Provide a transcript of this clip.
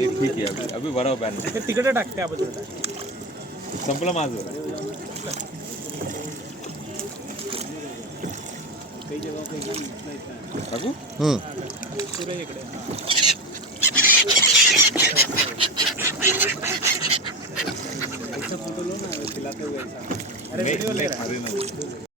ठीक आहे अभि बराबर बॅन तिकडे टाकते आपण संपलं माझं टाकू सूर्याकडे फोटो लो ना तिला अरे व्हिडिओ ले रहा